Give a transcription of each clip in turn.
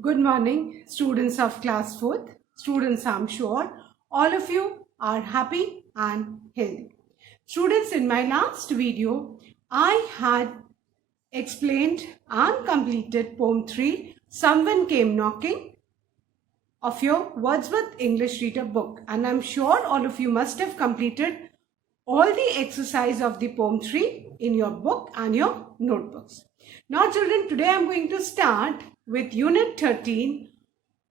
Good morning, students of class 4th. Students, I'm sure all of you are happy and healthy. Students, in my last video, I had explained and completed poem 3, Someone Came Knocking, of your Wordsworth English Reader book. And I'm sure all of you must have completed all the exercise of the poem 3 in your book and your notebooks. Now children, today I'm going to start with unit 13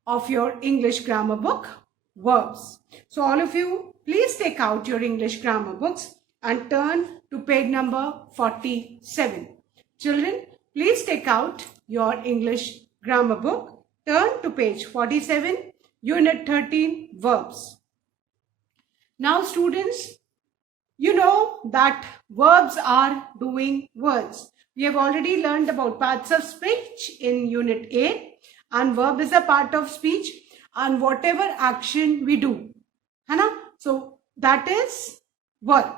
of your English grammar book, verbs. So all of you, please take out your English grammar books and turn to page number 47. Children, please take out your English grammar book, turn to page 47, unit 13, verbs. Now students, you know that verbs are doing words. We have already learned about parts of speech in unit 8, and verb is a part of speech and whatever action we do, है ना? So that is verb.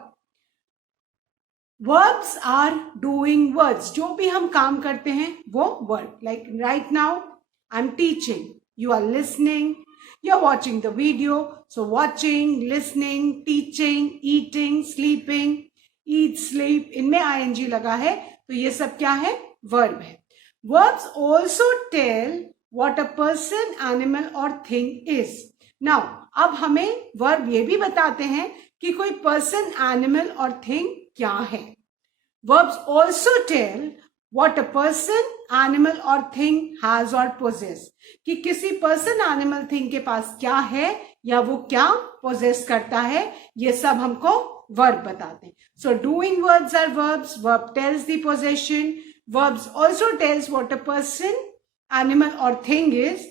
Verbs are doing words. जो भी हम काम करते हैं वो verb. Like right now, I'm teaching. You are listening. You're watching the video. So watching, listening, teaching, eating, sleeping, eat, sleep. इनमें ing लगा है. तो ये सब क्या है? Verb है. Verbs also tell what a person, animal or thing is. Now, अब हमें verb ये भी बताते हैं कि कोई person, animal और thing क्या है. Verbs also tell what a person, animal or thing has or possess. कि किसी person, animal, thing के पास क्या है या वो क्या possess करता है, ये सब हमको verb बताते हैं. So doing words are verbs. Verb tells the possession. Verbs also tells what a person, animal or thing is.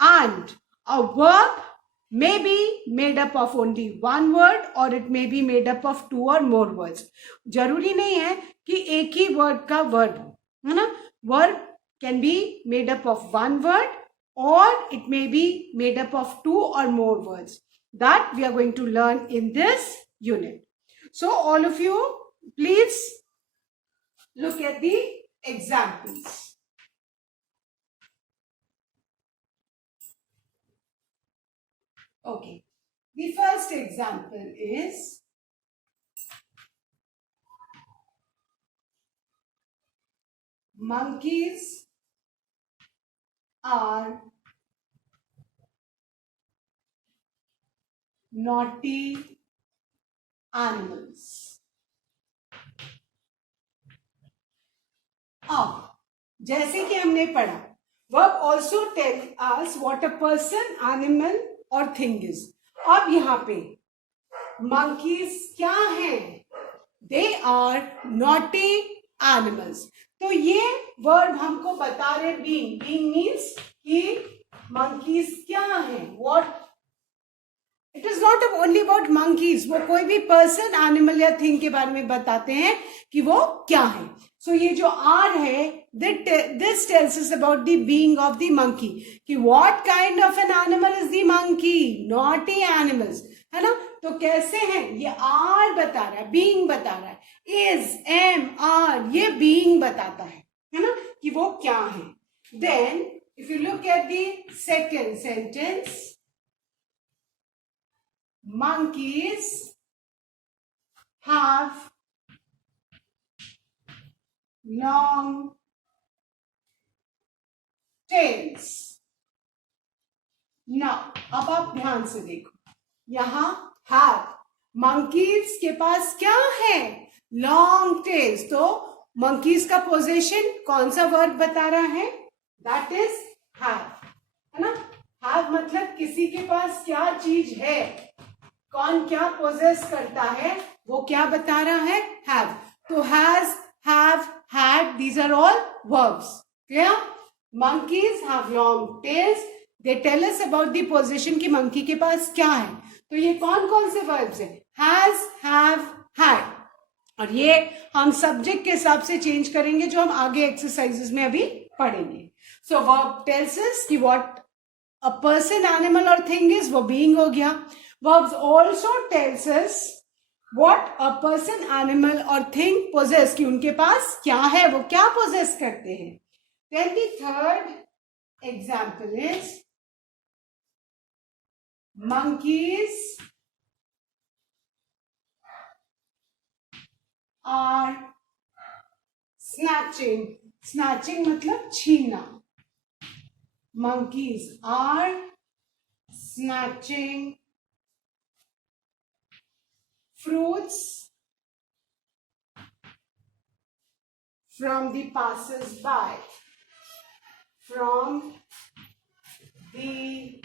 And a verb may be made up of only one word or it may be made up of two or more words. जरूरी नहीं है कि एक ही word का verb हो, है ना? Verb can be made up of one word or it may be made up of two or more words. That we are going to learn in this unit. So all of you, please look at the examples. Okay, the first example is monkeys are naughty animals. अब जैसे कि हमने पढ़ा, verb also tell us what a person, animal और thing is. अब यहाँ पे monkeys क्या हैं? They are naughty animals. तो ये verb हमको बता रहे being. Being means कि monkeys क्या हैं? What? It is not only about monkeys. वो कोई भी person, animal या thing के बारे में बताते हैं कि वो क्या है. So ये जो R है, this tells us about the being of the monkey. कि what kind of an animal is the monkey? Naughty animals. है ना? तो कैसे हैं? ये R बता रहा है, being बता रहा है. Is, am, are, ये being बताता है ना? कि वो क्या है. Then, if you look at the second sentence, monkeys have long tails. Now, अब आप ध्यान से देखो, यहां have, monkeys के पास क्या है? Long tails. तो monkeys का possession कौन सा verb बता रहा है? That is have. है ना? have मतलब किसी के पास क्या चीज है, कौन क्या possess करता है, वो क्या बता रहा है? have. तो has, have, had, these are all verbs. Clear? Monkeys have long tails. They tell us about the possession कि monkey के पास क्या है. तो ये कौन कौन से verbs हैं? Has, have, had. और ये हम subject के हिसाब से change करेंगे जो हम आगे exercises में अभी पढ़ेंगे. So verb tells us कि what a person, animal or thing is, वो being हो गया. Verbs also tells us what a person, animal or thing possess, कि उनके पास क्या है, वो क्या possess करते हैं. Then the third example is monkeys are snatching. Snatching मतलब छीनना. Monkeys are snatching fruits from the passers-by. From the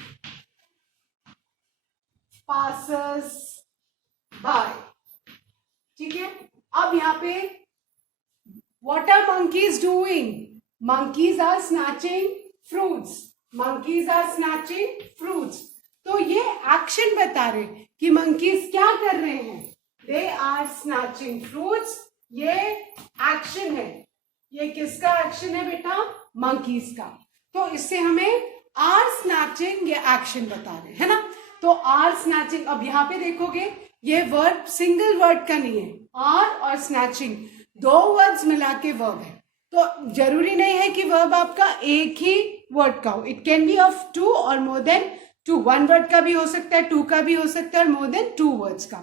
passers-by. ठीक है. अब यहाँ पे what are monkeys doing? Monkeys are snatching fruits. Monkeys are snatching fruits. तो ये action बता रहे कि monkeys क्या कर रहे हैं. They are snatching fruits. ये एक्शन है. ये किसका एक्शन है बेटा? monkeys का. तो इससे हमें are snatching ये एक्शन बता रहे है ना. तो are snatching. अब यहाँ पे देखोगे ये वर्ब सिंगल वर्ड का नहीं है. are और snatching दो वर्ड्स मिला के वर्ब है. तो जरूरी नहीं है कि वर्ब आपका एक ही वर्ड का हो. It can be of two और more than two. One word का भी हो सकता है, टू का भी हो सकता है और मोर देन टू वर्ड्स का.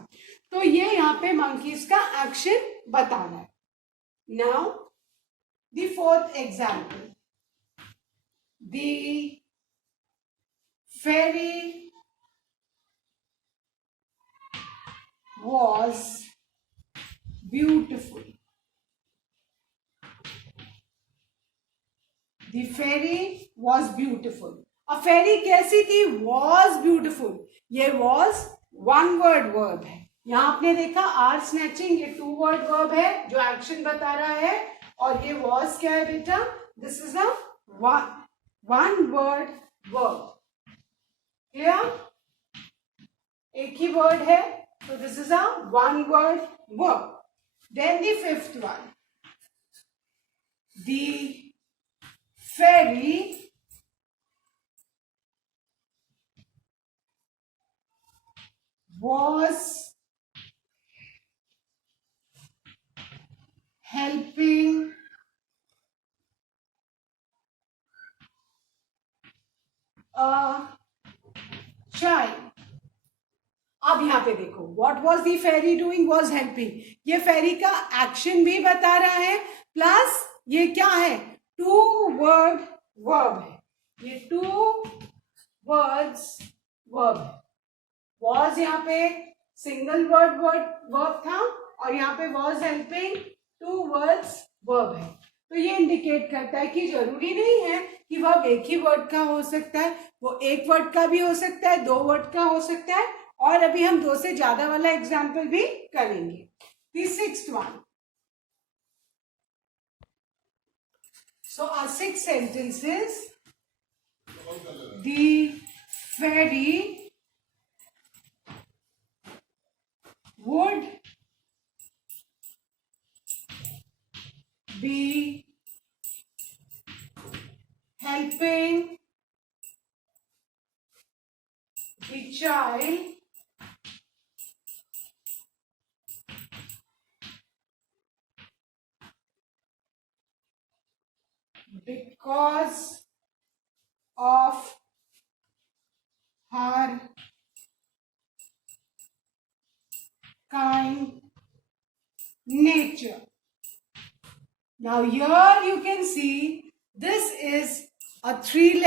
तो ये यहाँ पे मंकीज का एक्शन बता रहा है. Now the fourth example. The ferry was beautiful. The fairy was beautiful. अब फेरी कैसी थी? was beautiful. ये was one word verb है. यहाँ आपने देखा are snatching ये two word verb है जो एक्शन बता रहा है. और ये was क्या है बेटा? This is a one word verb. Clear? एक ही word है. So this is a one word verb. Then the fifth one. The fairy was helping a child. अब यहाँ पे देखो what was the fairy doing? Was helping. ये फेरी का action भी बता रहा है प्लस ये क्या है? टू वर्ड वर्ब है. ये टू वर्ड्स वर्ब है. was यहाँ पे सिंगल वर्ड वर्ब था और यहाँ पे was helping two words verb है. तो ये इंडिकेट करता है कि जरूरी नहीं है कि वर्ब एक ही वर्ड का हो सकता है. वो एक वर्ड का भी हो सकता है, दो वर्ड का हो सकता है और अभी हम दो से ज्यादा वाला एग्जाम्पल भी करेंगे. The sixth one. So our six sentences. The fairy would be helping the child because of her kind nature. Now here you can see this is a three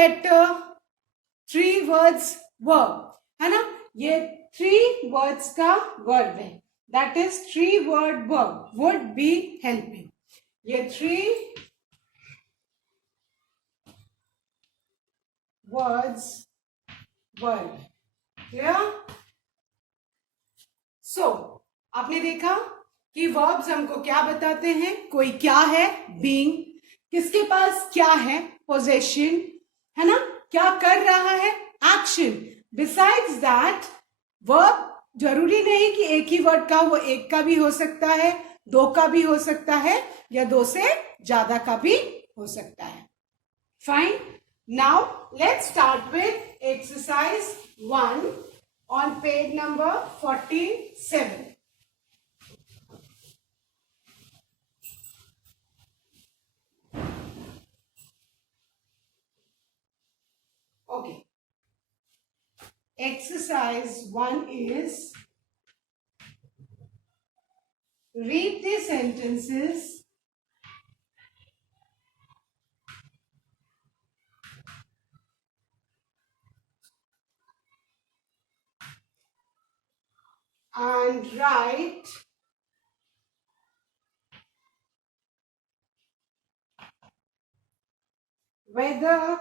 three words verb है ना. ये three words का verb है. That is three word verb would be helping. ये three words verb. Clear? So आपने देखा कि verbs हमको क्या बताते हैं. कोई क्या है? being. किसके पास क्या है? possession है ना. क्या कर रहा है? action. Besides that verb जरूरी नहीं कि एक ही वर्ड का. वो एक का भी हो सकता है, दो का भी हो सकता है या दो से ज्यादा का भी हो सकता है. Fine. Now let's start with exercise 1 on page number 47. Exercise 1 is read the sentences and write whether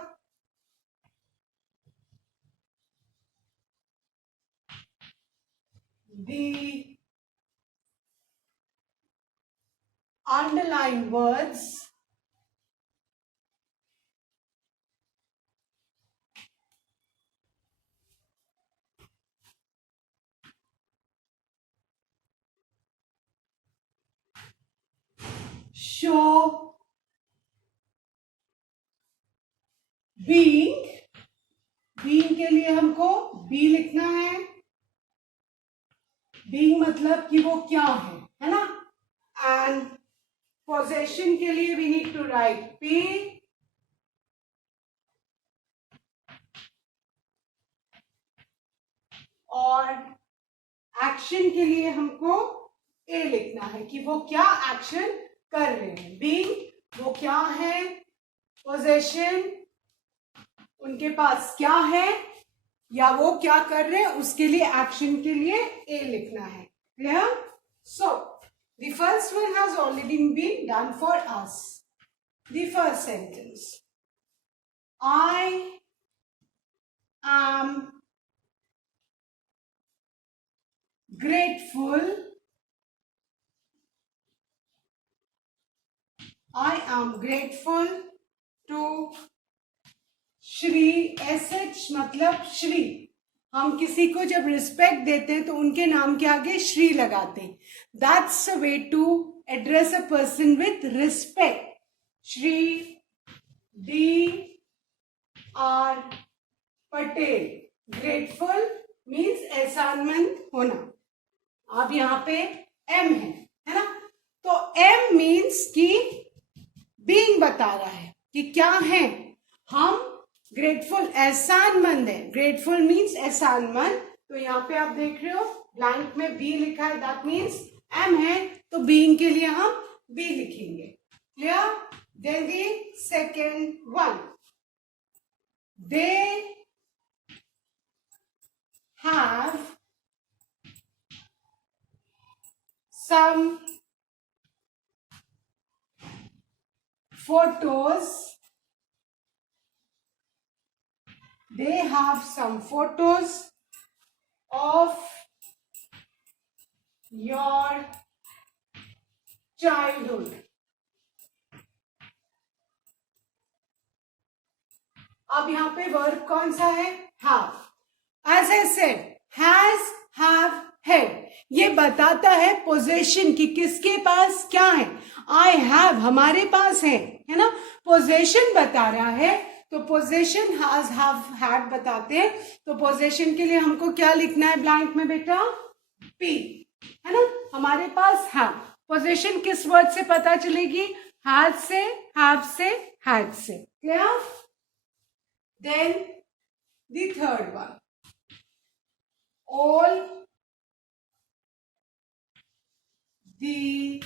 the underlined words show being के लिए हमको बी लिखना है. being मतलब कि वो क्या है ना. एंड पोजेशन के लिए we need to write B. और एक्शन के लिए हमको ए लिखना है कि वो क्या एक्शन कर रहे हैं. बीइंग वो क्या है, पोजेशन उनके पास क्या है या वो क्या कर रहे हैं, उसके लिए एक्शन के लिए ए लिखना है. Clear? So the first one has already been done for us. The first sentence, I am grateful. I am grateful to Shri. SH मतलब श्री. हम किसी को जब रिस्पेक्ट देते हैं तो उनके नाम के आगे श्री लगाते हैं. That's a way to address a person with respect. Shri DR Patel. Grateful means एहसानमंद होना. अब यहाँ पे M है ना. तो M मीन्स कि बीइंग बता रहा है कि क्या है. हम ग्रेटफुल एहसानमंद है. ग्रेटफुल मीन्स एहसानमंद. तो यहाँ पे आप देख रहे हो ब्लैंक में बी लिखा है. दैट मीन्स M है तो बीइंग के लिए हम बी लिखेंगे. Clear? Then the second one, they have some photos. They have some photos of your childhood. अब यहाँ पे वर्ब कौन सा है? have. As I said, has, have, had. ये बताता है पोजेशन की किसके पास क्या है. आई हैव हमारे पास है ना. पोजेशन बता रहा है तो पोजेशन हैज, हैव, हैड बताते हैं. तो पोजेशन के लिए हमको क्या लिखना है ब्लैंक में बेटा? पी है ना. हमारे पास है. पोजेशन किस वर्ड से पता चलेगी? हैज से, हैव से, हैड से. Clear? Then the third one, all the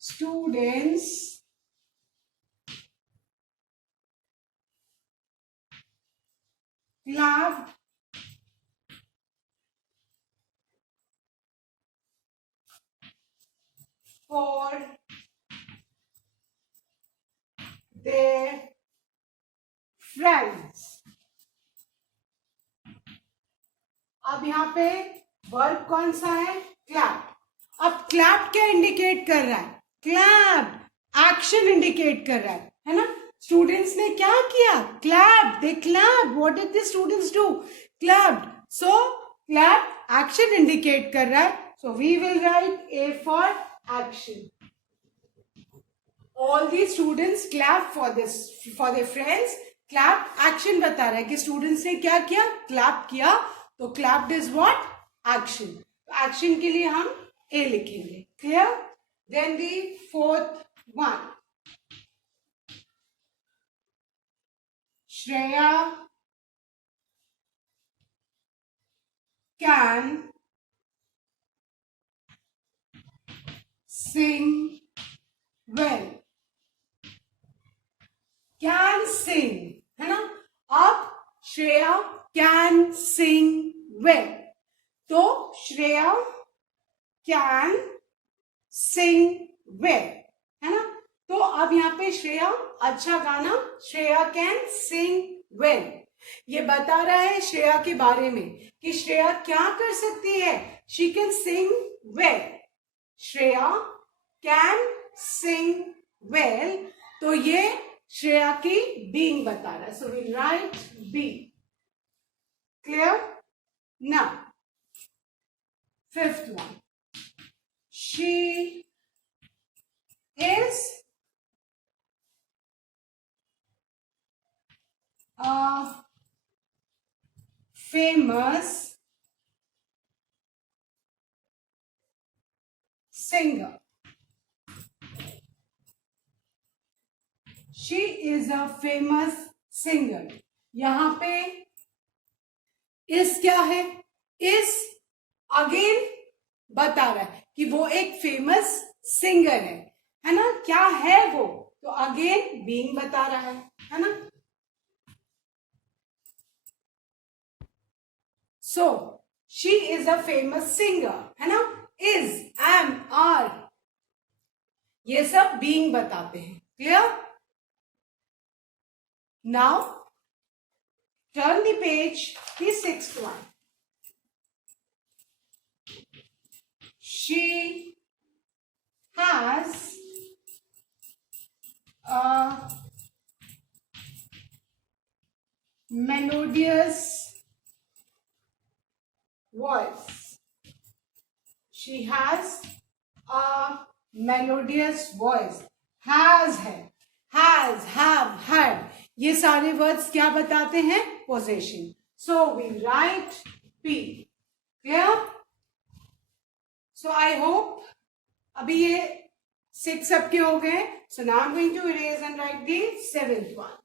students clapped for their friends. अब यहाँ पे वर्ब कौन सा है? क्लैप. अब क्लैप क्या इंडिकेट कर रहा है? क्लैप एक्शन इंडिकेट कर रहा है ना. स्टूडेंट्स ने क्या किया? Clap. They clap. What did the students do? Clapped. So clap action indicate कर रहा है. So we will write A for action. All the students clap for this, for their friends. Clap action बता रहा है कि students ने क्या किया? क्लैप किया. तो clapped is what? Action. Action के लिए हम ए लिखेंगे. Clear? Then the fourth one, Shreya can sing well. Can sing है ना. अब श्रेया कैन सिंग वेल. तो श्रेया कैन सिंग वेल है ना. तो अब यहाँ पे श्रेया अच्छा गाना, श्रेया कैन सिंग वेल. ये बता रहा है श्रेया के बारे में कि श्रेया क्या कर सकती है. She can sing well. Shreya can sing well. तो ये श्रेया की बीइंग बता रहा है. So we write B. Clear. Now fifth one. She is a famous singer. She is a famous singer. यहां पे इस क्या है. इस अगेन बता रहा है कि वो एक फेमस सिंगर है ना. क्या है वो. तो अगेन बीइंग बता रहा है ना. So she is a famous singer है ना. इज, एम, आर ये सब बीइंग बताते हैं. Clear. Now, turn the page, the sixth one. She has a melodious voice. She has a melodious voice. Has है, has, have, had. ये सारे words क्या बताते हैं. Possession. So we write P. Clear. So I hope अभी ये 6 सबके हो गए. So now I am going to erase and write the 7th one.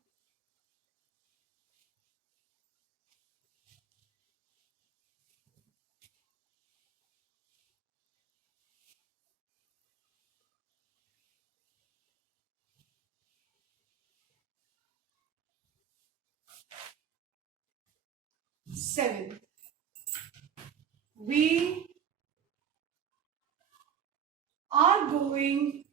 Seven. We are going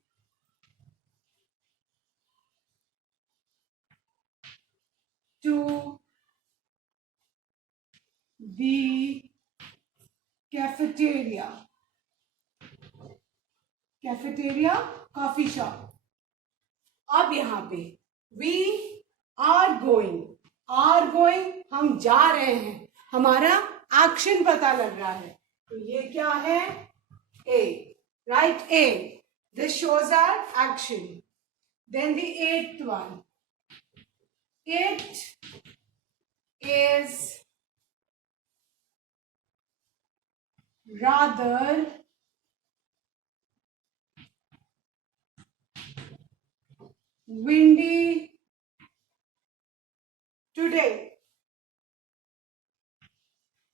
to the cafeteria. Cafeteria, coffee shop. अब यहां पे we are going. Are going हम जा रहे हैं. हमारा एक्शन पता लग रहा है. तो ये क्या है. A. Right A. This shows our action. Then the 8th one. It is rather windy today.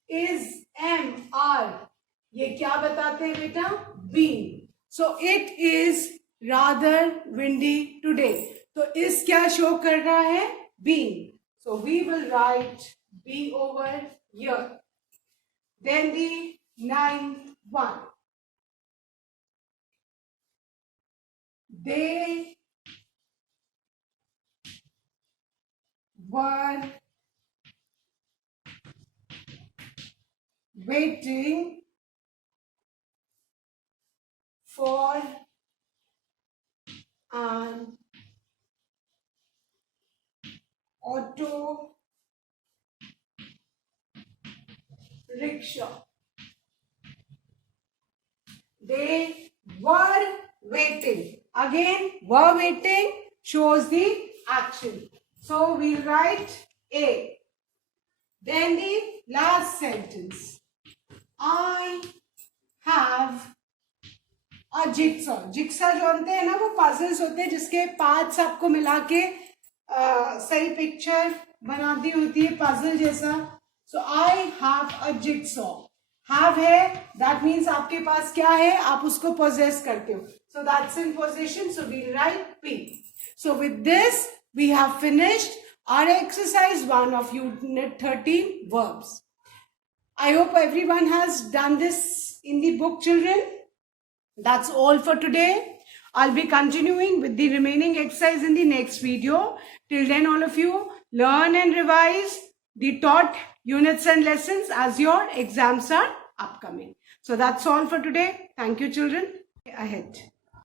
Is, am, are ये क्या बताते हैं बेटा. being. So it is rather windy today. तो इस क्या शो कर रहा है. being. So we will write be over here. Then the 9th one. They were waiting for an auto rickshaw. They were waiting. Again, were waiting shows the action. So we'll write A. Then the last sentence. I have a jigsaw. Jigsaw जो होते हैं ना वो puzzles होते हैं जिसके parts आपको मिला के सही पिक्चर बनाती होती है puzzle जैसा. So I have a jigsaw. have है, that means आपके पास क्या है, आप उसको possess करते हो. So that's in possession. So we'll write P. So with this, we have finished our exercise 1 of unit 13 verbs. I hope everyone has done this in the book, children. That's all for today. I'll be continuing with the remaining exercise in the next video. Till then, all of you learn and revise the taught units and lessons as your exams are upcoming. So that's all for today. Thank you, children. Ahead.